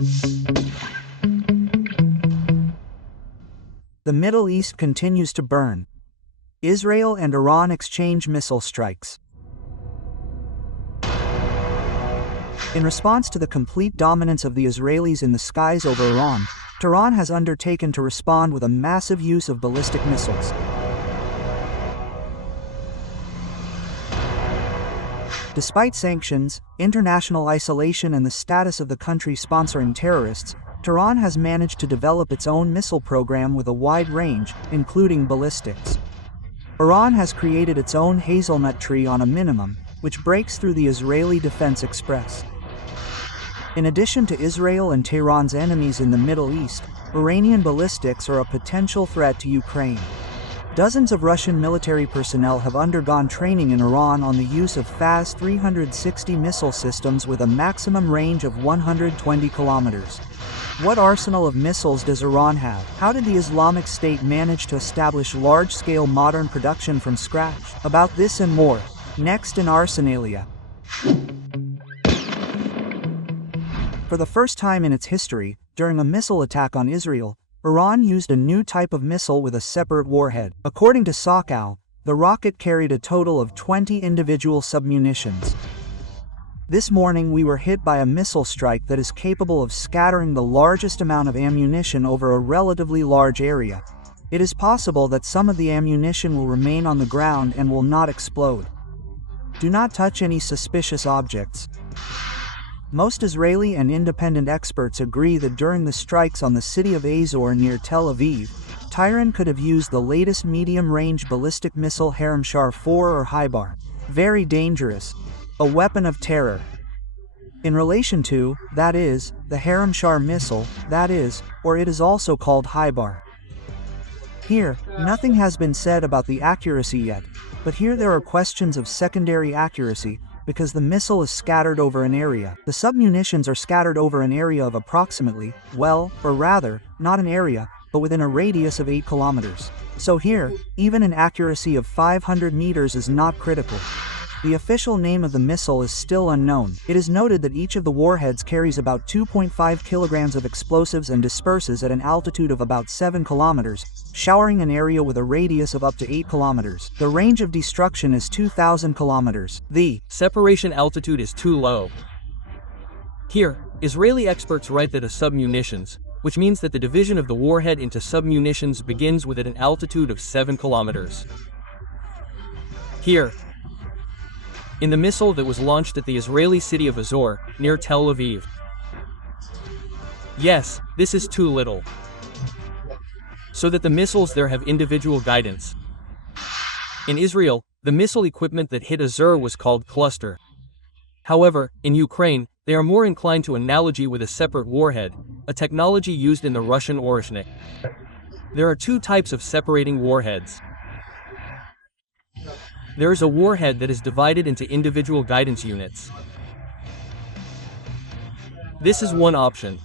The Middle East continues to burn. Israel and Iran exchange missile strikes. In response to the complete dominance of the Israelis in the skies over Iran, Tehran has undertaken to respond with a massive use of ballistic missiles. Despite sanctions, international isolation and the status of the country sponsoring terrorists, Tehran has managed to develop its own missile program with a wide range, including ballistics. Iran has created its own hazelnut tree on a minimum, which breaks through the Israeli Defense Express. In addition to Israel and Tehran's enemies in the Middle East, Iranian ballistics are a potential threat to Ukraine. Dozens of Russian military personnel have undergone training in Iran on the use of FAS-360 missile systems with a maximum range of 120 kilometers. What arsenal of missiles does Iran have? How did the Islamic State manage to establish large-scale modern production from scratch? About this and more, next in Arsenalia. For the first time in its history, during a missile attack on Israel, Iran used a new type of missile with a separate warhead. According to Sokal, the rocket carried a total of 20 individual submunitions. This morning we were hit by a missile strike that is capable of scattering the largest amount of ammunition over a relatively large area. It is possible that some of the ammunition will remain on the ground and will not explode. Do not touch any suspicious objects. Most Israeli and independent experts agree that during the strikes on the city of Azor near Tel Aviv, Tehran could have used the latest medium-range ballistic missile Kheibar 4 or Kheibar. Very dangerous. A weapon of terror. In relation to, that is, the Kheibar missile, that is, or it is also called Kheibar. Here, nothing has been said about the accuracy yet, but here there are questions of secondary accuracy, because the missile is scattered over an area. The submunitions are scattered over an area of approximately, well, or rather, not an area, but within a radius of 8 kilometers. So here, even an accuracy of 500 meters is not critical. The official name of the missile is still unknown. It is noted that each of the warheads carries about 2.5 kilograms of explosives and disperses at an altitude of about 7 kilometers, showering an area with a radius of up to 8 kilometers. The range of destruction is 2,000 kilometers. The separation altitude is too low. Here, Israeli experts write that a submunitions, which means that the division of the warhead into submunitions begins with at an altitude of 7 kilometers. Here, in the missile that was launched at the Israeli city of Azor, near Tel Aviv. Yes, this is too little. So that the missiles there have individual guidance. In Israel, the missile equipment that hit Azor was called cluster. However, in Ukraine, they are more inclined to analogy with a separate warhead, a technology used in the Russian Oreshnik. There are two types of separating warheads. There is a warhead that is divided into individual guidance units. This is one option.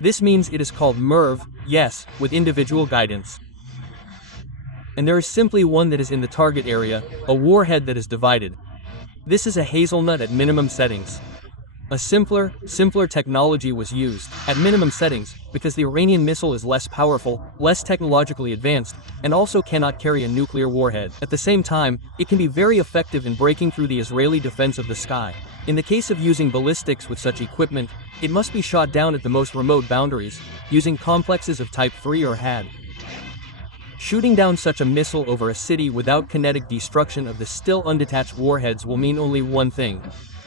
This means it is called MERV, yes, with individual guidance. And there is simply one that is in the target area, a warhead that is divided. This is a hazelnut at minimum settings. A simpler technology was used, at minimum settings, because the Iranian missile is less powerful, less technologically advanced, and also cannot carry a nuclear warhead. At the same time, it can be very effective in breaking through the Israeli defense of the sky. In the case of using ballistics with such equipment, it must be shot down at the most remote boundaries, using complexes of Type 3 or HAD. Shooting down such a missile over a city without kinetic destruction of the still undetached warheads will mean only one thing.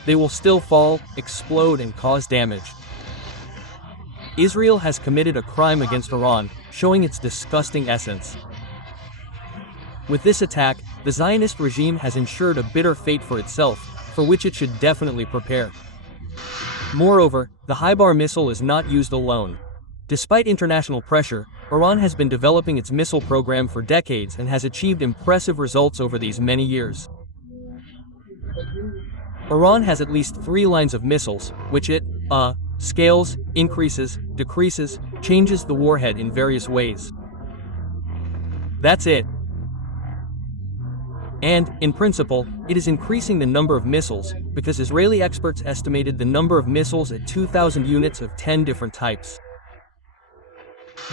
They will still fall, explode, and cause damage. Israel has committed a crime against Iran, showing its disgusting essence. With this attack, the Zionist regime has ensured a bitter fate for itself, for which it should definitely prepare. Moreover, the Kheibar missile is not used alone. Despite international pressure, Iran has been developing its missile program for decades and has achieved impressive results over these many years. Iran has at least 3 lines of missiles, which it scales, increases, decreases, changes the warhead in various ways. That's it. And, in principle, it is increasing the number of missiles, because Israeli experts estimated the number of missiles at 2,000 units of 10 different types.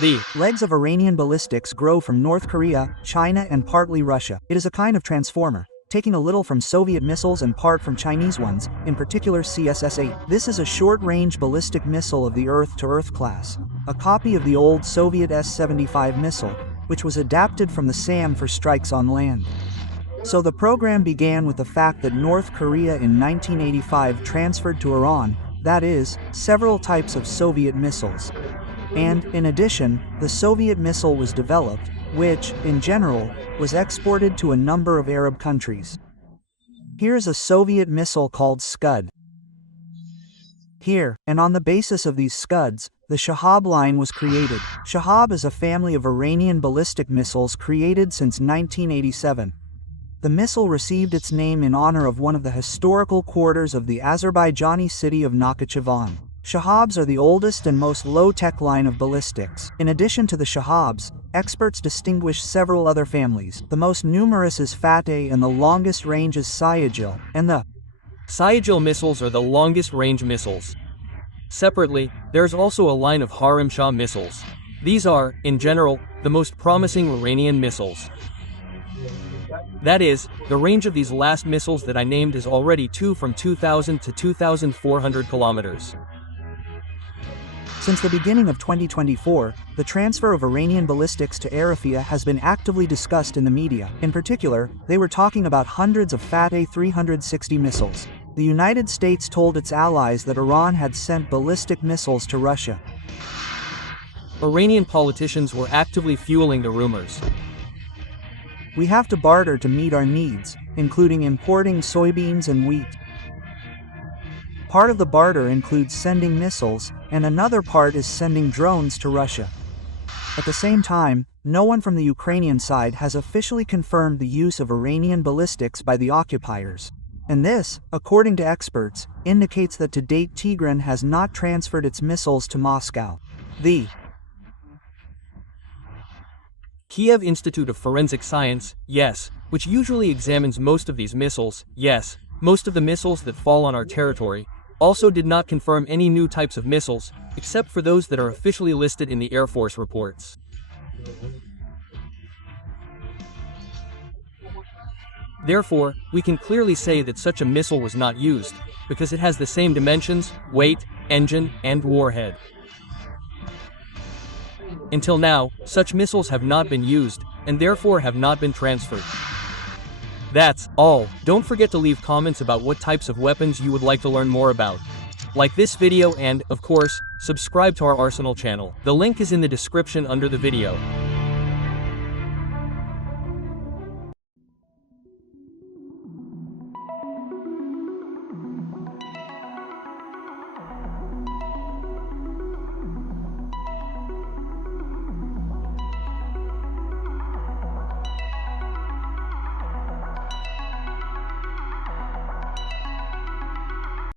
The legs of Iranian ballistics grow from North Korea, China and partly Russia. It is a kind of transformer, taking a little from Soviet missiles and part from Chinese ones, in particular CSS-8. This is a short-range ballistic missile of the Earth-to-Earth class, a copy of the old Soviet S-75 missile, which was adapted from the SAM for strikes on land. So the program began with the fact that North Korea in 1985 transferred to Iran, that is, several types of Soviet missiles. And, in addition, the Soviet missile was developed, which, in general, was exported to a number of Arab countries. Here's a Soviet missile called Scud. Here, and on the basis of these Scuds, the Shahab line was created. Shahab is a family of Iranian ballistic missiles created since 1987. The missile received its name in honor of one of the historical quarters of the Azerbaijani city of Nakhchivan. Shahabs are the oldest and most low-tech line of ballistics. In addition to the Shahabs, experts distinguish several other families. The most numerous is Fateh and the longest range is Sayagil, and the Sayagil missiles are the longest-range missiles. Separately, there is also a line of Harim Shah missiles. These are, in general, the most promising Iranian missiles. That is, the range of these last missiles that I named is already from 2,000 to 2,400 kilometers. Since the beginning of 2024, the transfer of Iranian ballistics to Arafia has been actively discussed in the media. In particular, they were talking about hundreds of Fateh 360 missiles. The United States told its allies that Iran had sent ballistic missiles to Russia. Iranian politicians were actively fueling the rumors. We have to barter to meet our needs, including importing soybeans and wheat. Part of the barter includes sending missiles, and another part is sending drones to Russia. At the same time, no one from the Ukrainian side has officially confirmed the use of Iranian ballistics by the occupiers. And this, according to experts, indicates that to date Tehran has not transferred its missiles to Moscow. The Kiev Institute of Forensic Science, yes, which usually examines most of these missiles, yes, most of the missiles that fall on our territory, also did not confirm any new types of missiles, except for those that are officially listed in the Air Force reports. Therefore, we can clearly say that such a missile was not used, because it has the same dimensions, weight, engine, and warhead. Until now, such missiles have not been used, and therefore have not been transferred. That's all. Don't forget to leave comments about what types of weapons you would like to learn more about. Like this video and, of course, subscribe to our Arsenal channel. The link is in the description under the video.